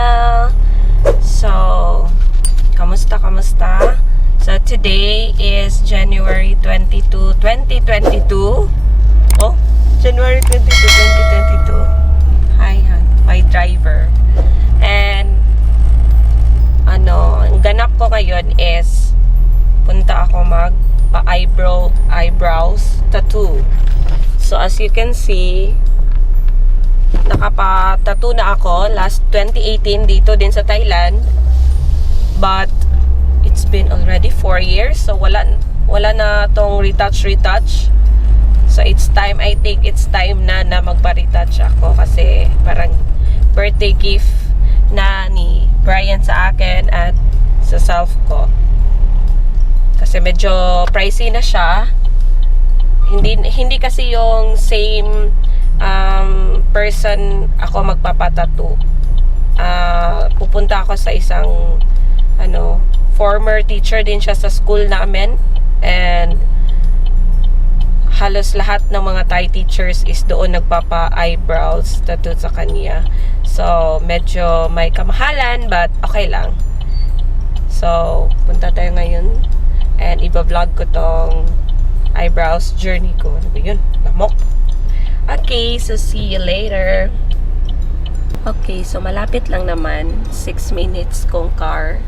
channel. So, kamusta? So, today is January 22, 2022. Oh, January 22, 2022. Hi, my driver. And, ang ganap ko ngayon is punta ako eyebrows tattoo. So, as you can see, nakapa-tattoo na ako last 2018 dito din sa Thailand. But it's been already 4 years, so wala na tong retouch. So I think it's time na magpa-retouch ako kasi parang birthday gift na ni Brian sa akin at sa self ko. Kasi medyo pricey na siya. Hindi kasi yung same person ako magpapatattoo. Pupunta ako sa isang former teacher din siya sa school namin, and halos lahat ng mga Thai teachers is doon nagpapa-eyebrows tattoo sa kanya. So medyo may kamahalan but okay lang. So punta tayo ngayon and iba-vlog ko tong eyebrows journey ko. Ano ba yun? Lamok. Okay, so see you later. Okay, so malapit lang naman. 6 minutes kong car.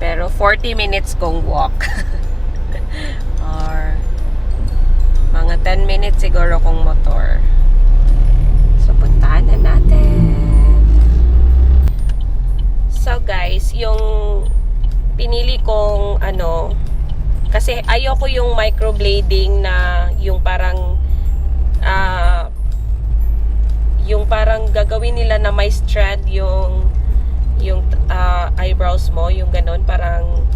Pero 40 minutes kong walk. Or mga 10 minutes siguro kong motor. So puntahan na natin. So guys, yung pinili kong kasi ayoko yung microblading na yung parang gagawin nila na may strand yung eyebrows mo, yung ganon, parang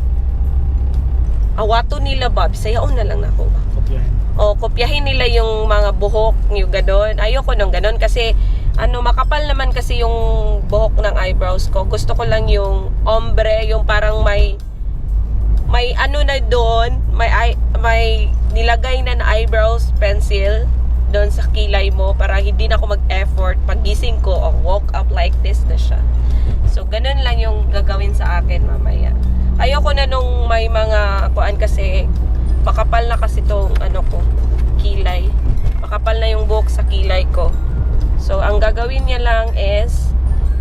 awato nila ba, bisayaon na lang na ako ba? Kopyahin nila yung mga buhok, yung ganon. Ayoko nung ganon kasi makapal naman kasi yung buhok ng eyebrows ko. Gusto ko lang yung ombre, yung parang may na doon, may nilagay na eyebrows pencil doon sa kilay mo para hindi na ako mag-effort. Pagising ko, walk up like this na siya. So, ganun lang yung gagawin sa akin mamaya. Ayoko na nung may mga kuan kasi makapal na kasi tong kilay. Makapal na yung buhok sa kilay ko. So, ang gagawin niya lang is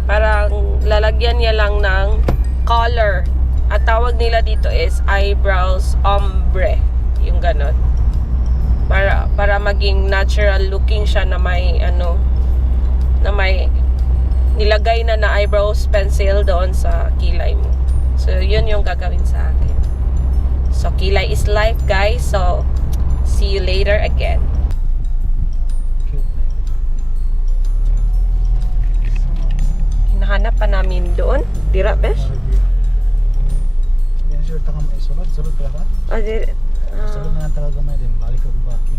parang lalagyan niya lang ng color. At tawag nila dito is eyebrows ombre. Yung ganon. Para maging natural looking siya na may na may nilagay na eyebrows pencil doon sa kilay mo. So yun yung gagawin sa akin. So kilay is life, guys. So see you later again. Hinahanap pa namin doon. Dira, besh? Sure, takam ay sulod ka ka? Sulod na talaga may din, balik ka baki.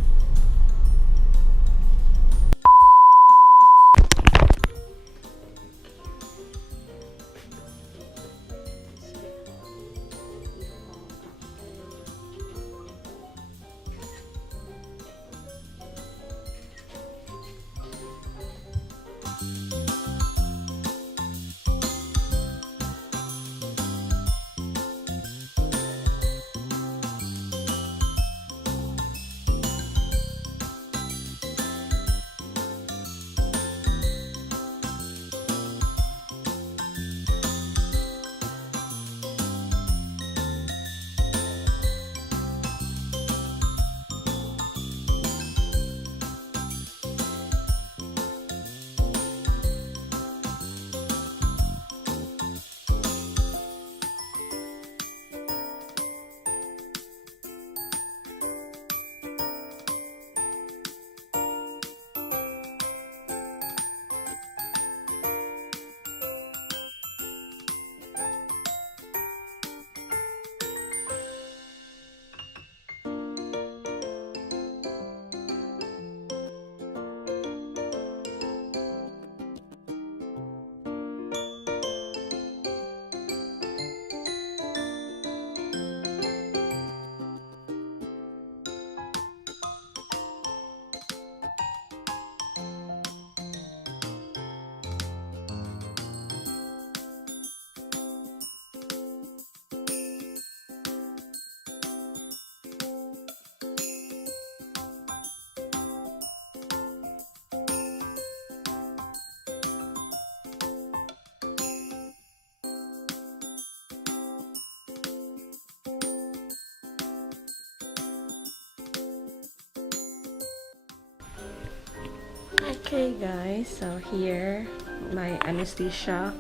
Okay guys, so here my anesthesia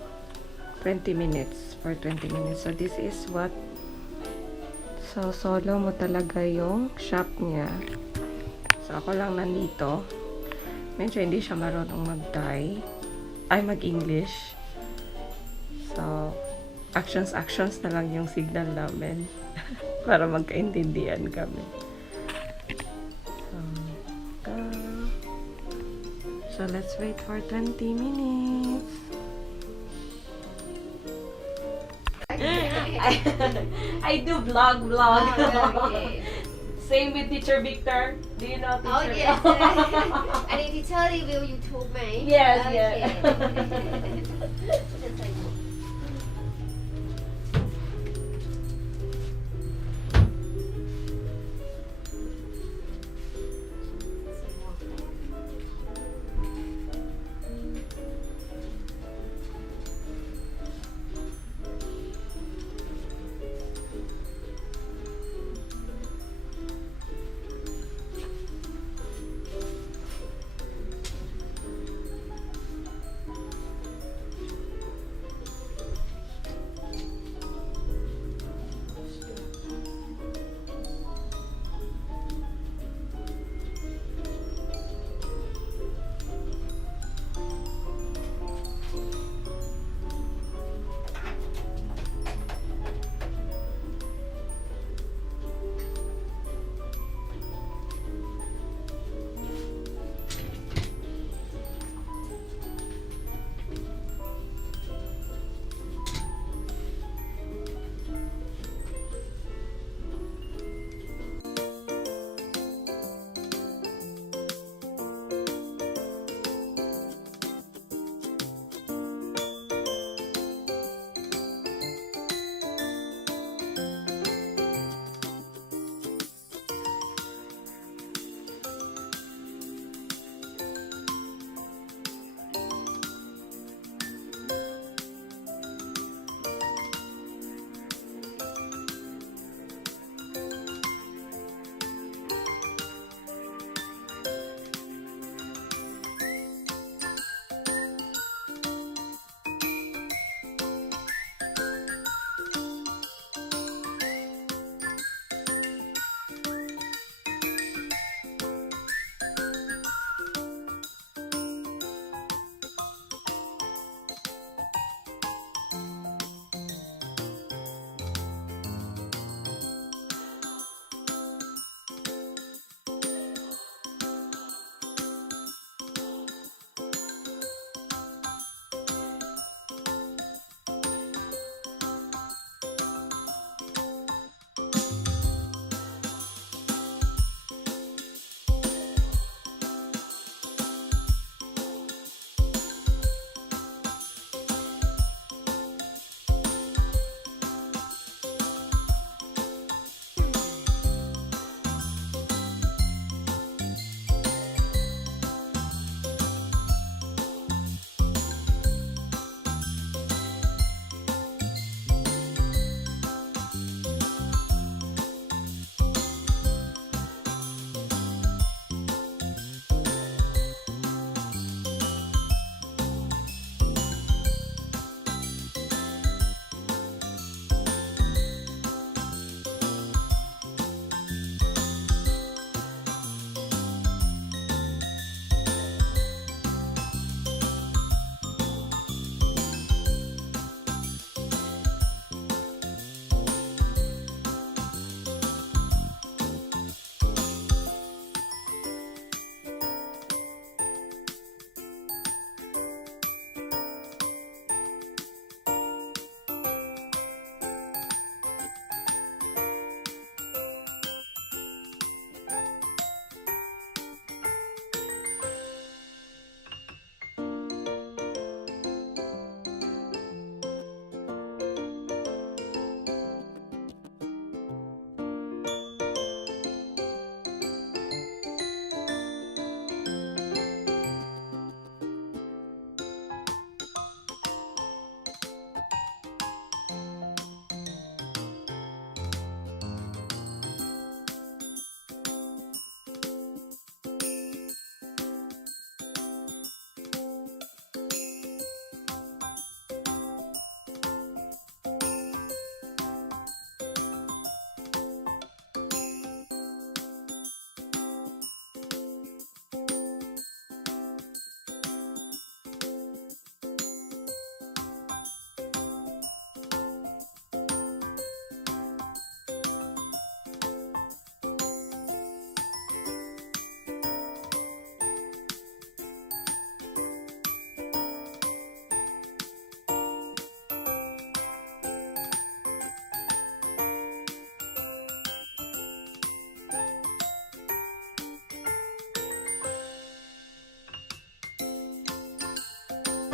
20 minutes for 20 minutes. So this is what solo mo talaga yung shop niya. So ako lang nandito. Medyo hindi siya marunong mag-English. So actions na lang yung signal namin para magkaintindihan kami. So let's wait for 20 minutes. I do vlog. Oh, okay. Same with Teacher Victor. Do you know Oh, Teacher? yes. I need to tell you, will you told me? Yes, Okay. yes. Just like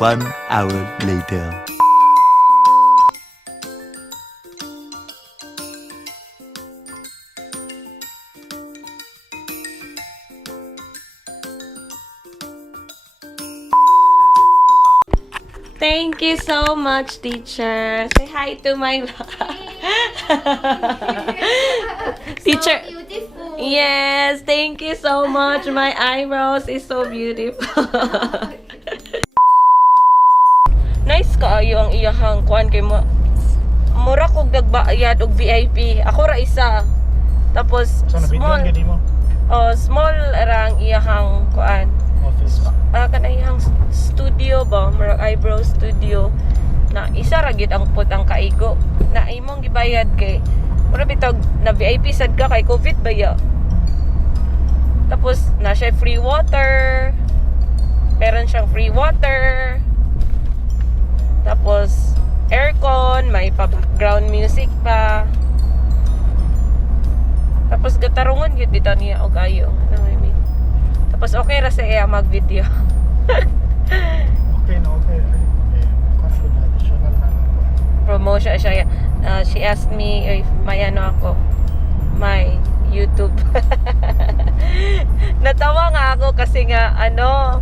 1 hour later. Thank you so much, teacher. Say hi to my teacher. So beautiful. Yes, thank you so much. My eyebrows is so beautiful. Nice kaayo ang iyahang kuan kay mo. Mura kog nagbayad og VIP. Ako ra isa. Tapos So, nabidyoan small. ka di mo? Oh, small rang iyahang kuan. Office. Kanayang studio ba, murag eyebrow studio na isa ra gyud ang put ang kaigo na imong gibayad kay mura bitog na VIP sad ka kay COVID ba ya. Tapos na siya free water, meron siyang free water, tapos aircon, may pa background music pa, tapos gatarungan gyud dito niya og ayo, ano I mean. Tapos okay ra sa iya mag video. Okay na, okay. Kung ano na, additional na lang po. Promotion siya. She asked me if may ano ako, my YouTube. Natawa nga ako kasi nga ano,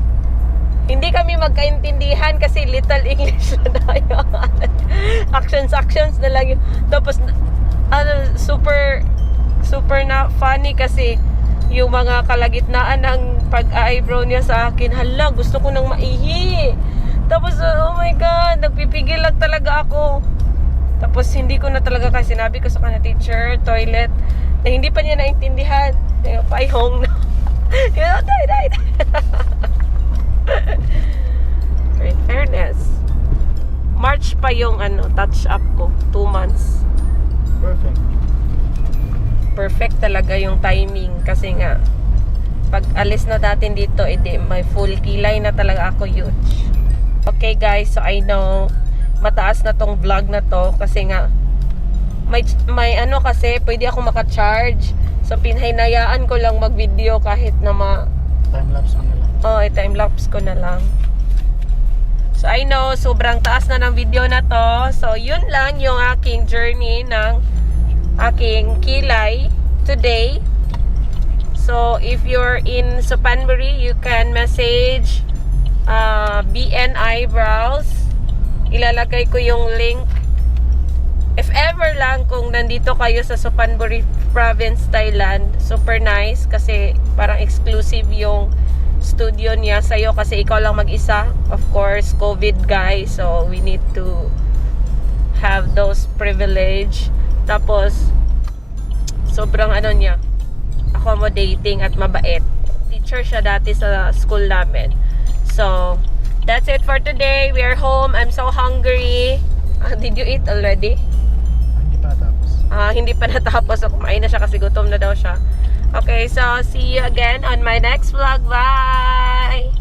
hindi kami magkaintindihan kasi little English na yung actions na lang yun. Tapos super na funny kasi yung mga kalagitnaan ng pag-eyebrow niya sa akin, hala, gusto ko nang maihi. Tapos, oh my God, nagpipigil lang talaga ako. Tapos, hindi ko na talaga kasi sinabi ko sa kanya, teacher, toilet, na hindi pa niya naintindihan. Paihong na. In fairness, March pa yung touch up ko. 2 months. Perfect. Perfect talaga yung timing kasi nga pag alis na natin dito edi may full kilay na talaga ako, huge. Okay guys, so I know mataas na tong vlog na to kasi nga may ano kasi pwede ako maka-charge, so pinhinayaan ko lang mag-video kahit na Time-lapse mo na lang. time-lapse ko na lang. So I know sobrang taas na ng video na to, so yun lang yung aking journey ng aking kilay today. So if you're in Supanbury, you can message BN Eyebrows. Ilalagay ko yung link. If ever lang kung nandito kayo sa Supanbury Province, Thailand, super nice kasi parang exclusive yung studio niya sa'yo kasi ikaw lang mag-isa. Of course, COVID guys, so we need to have those privilege. Tapos sobrang niya, accommodating at mabait. Teacher siya dati sa school namin. So that's it for today. We are home. I'm so hungry. Did you eat already? Hindi pa natapos. Hindi pa natapos. So kumain na siya kasi gutom na daw siya. Okay, so see you again on my next vlog. Bye!